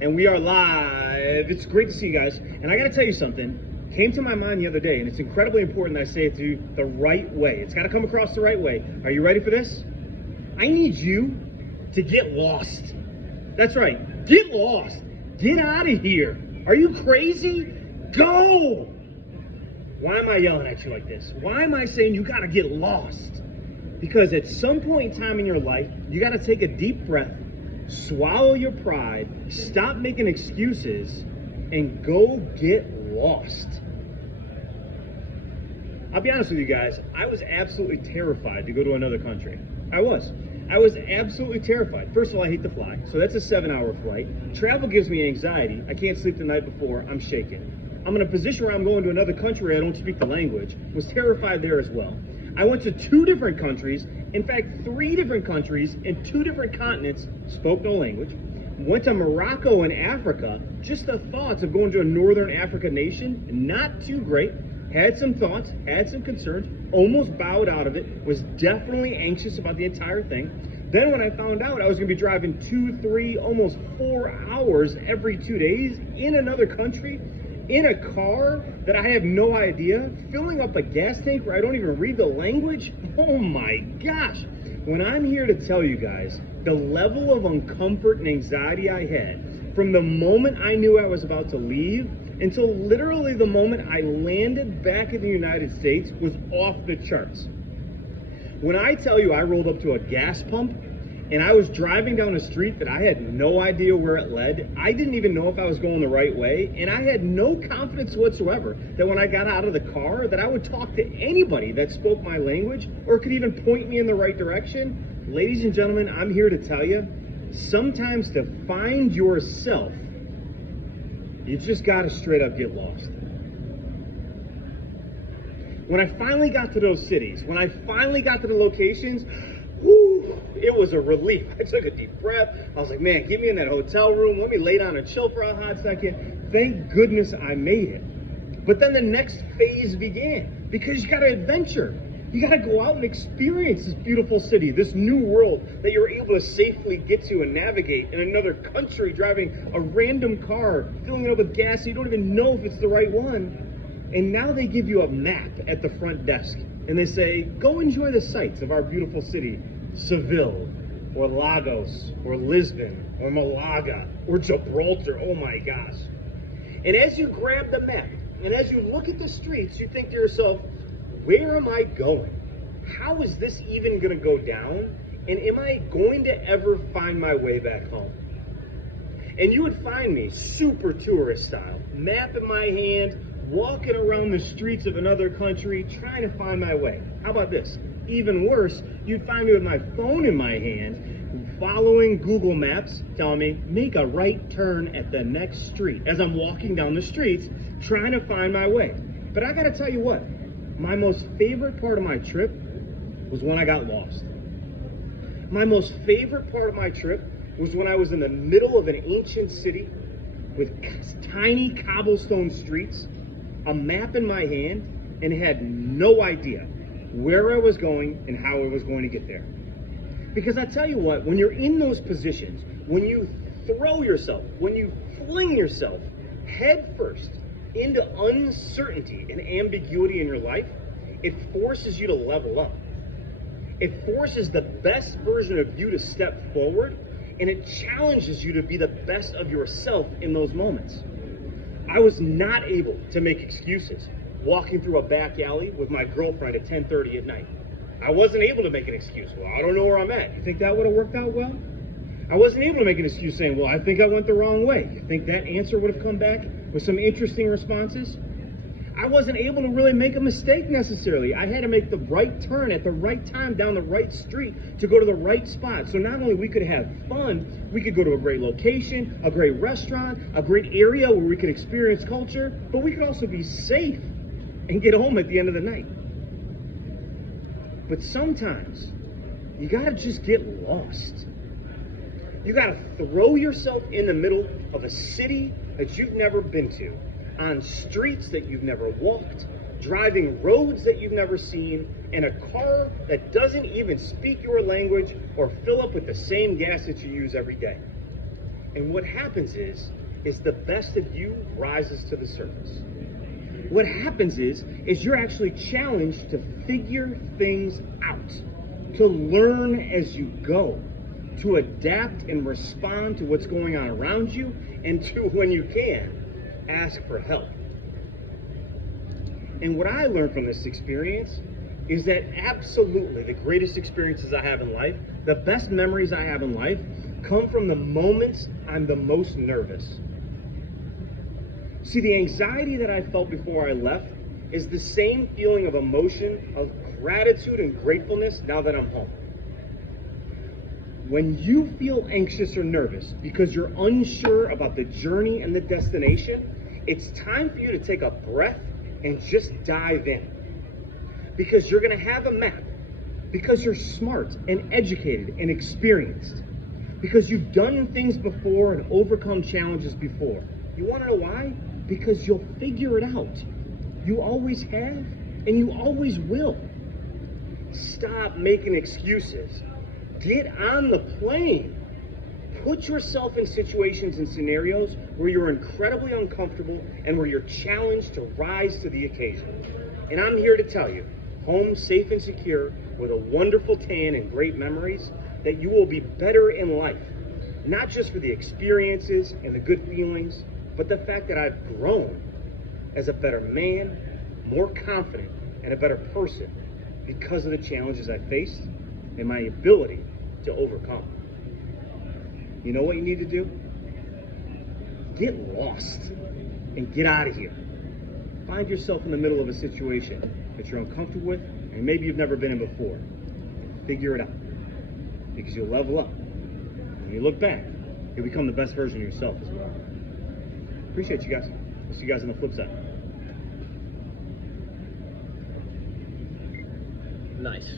And we are live. It's great to see you guys. And I got to tell you something. Came to my mind the other day, and it's incredibly important that I say it to you the right way. It's got to come across the right way. Are you ready for this? I need you to get lost. That's right. Get lost. Get out of here. Are you crazy? Go. Why am I yelling at you like this? Why am I saying you got to get lost? Because at some point in time in your life, you got to take a deep breath, swallow your pride, stop making excuses, and go get lost. I'll be honest with you guys, I was absolutely terrified to go to another country. I was absolutely terrified. First of all, I hate to fly, so that's a 7-hour flight. Travel gives me anxiety. I can't sleep the night before. I'm shaking. I'm in a position where I'm going to another country where I don't speak the language. Was terrified there as well. I went to 2 different countries, in fact 3 different countries in 2 different continents, spoke no language. Went to Morocco and Africa. Just the thoughts of going to a northern Africa nation, not too great. Had some thoughts, had some concerns, almost bowed out of it, was definitely anxious about the entire thing. Then when I found out I was going to be driving 2, 3, almost 4 hours every 2 days in another country, in a car that I have no idea, filling up a gas tank where I don't even read the language, oh my gosh. When I'm here to tell you guys the level of uncomfort and anxiety I had from the moment I knew I was about to leave until literally the moment I landed back in the United States was off the charts. When I tell you I rolled up to a gas pump and I was driving down a street that I had no idea where it led, I didn't even know if I was going the right way, and I had no confidence whatsoever that when I got out of the car that I would talk to anybody that spoke my language or could even point me in the right direction. Ladies and gentlemen, I'm here to tell you, sometimes to find yourself, you just gotta straight up get lost. When I finally got to those cities, when I finally got to the locations, whew, it was a relief. I took a deep breath. I was like, man, get me in that hotel room. Let me lay down and chill for a hot second. Thank goodness I made it. But then the next phase began because you gotta adventure. You gotta go out and experience this beautiful city, this new world that you're able to safely get to and navigate in another country, driving a random car, filling it up with gas, so you don't even know if it's the right one. And now they give you a map at the front desk, and they say, go enjoy the sights of our beautiful city, Seville, or Lagos, or Lisbon, or Malaga, or Gibraltar, oh my gosh. And as you grab the map, and as you look at the streets, you think to yourself, where am I going? How is this even going to go down? And am I going to ever find my way back home? And you would find me super tourist style, map in my hand, walking around the streets of another country, trying to find my way. How about this? Even worse, you'd find me with my phone in my hand, following Google Maps, telling me, make a right turn at the next street, as I'm walking down the streets, trying to find my way. But I gotta tell you what, my most favorite part of my trip was when I got lost. My most favorite part of my trip was when I was in the middle of an ancient city with tiny cobblestone streets, a map in my hand, and had no idea where I was going and how I was going to get there. Because I tell you what, when you're in those positions, when you throw yourself, when you fling yourself head first into uncertainty and ambiguity in your life, it forces you to level up. It forces the best version of you to step forward, and it challenges you to be the best of yourself in those moments. I was not able to make excuses walking through a back alley with my girlfriend at 10:30 at night. I wasn't able to make an excuse. Well, I don't know where I'm at. You think that would have worked out well? I wasn't able to make an excuse saying, well, I think I went the wrong way. You think that answer would have come back with some interesting responses? I wasn't able to really make a mistake necessarily. I had to make the right turn at the right time down the right street to go to the right spot. So not only we could have fun, we could go to a great location, a great restaurant, a great area where we could experience culture, but we could also be safe and get home at the end of the night. But sometimes you gotta just get lost. You gotta throw yourself in the middle of a city that you've never been to, on streets that you've never walked, driving roads that you've never seen, in a car that doesn't even speak your language or fill up with the same gas that you use every day. And what happens is the best of you rises to the surface. What happens is you're actually challenged to figure things out, to learn as you go, to adapt and respond to what's going on around you, and to, when you can, ask for help. And what I learned from this experience is that absolutely the greatest experiences I have in life, the best memories I have in life, come from the moments I'm the most nervous. See, the anxiety that I felt before I left is the same feeling of emotion, of gratitude and gratefulness now that I'm home. When you feel anxious or nervous because you're unsure about the journey and the destination, it's time for you to take a breath and just dive in. Because you're going to have a map. Because you're smart and educated and experienced. Because you've done things before and overcome challenges before. You want to know why? Because you'll figure it out. You always have, and you always will. Stop making excuses. Get on the plane. Put yourself in situations and scenarios where you're incredibly uncomfortable and where you're challenged to rise to the occasion. And I'm here to tell you, home safe and secure with a wonderful tan and great memories, that you will be better in life. Not just for the experiences and the good feelings, but the fact that I've grown as a better man, more confident, and a better person because of the challenges I faced and my ability to overcome. You know what you need to do? Get lost and get out of here. Find yourself in the middle of a situation that you're uncomfortable with and maybe you've never been in before. Figure it out. Because you'll level up. When you look back, you'll become the best version of yourself as well. Appreciate you guys. I'll see you guys on the flip side. Nice.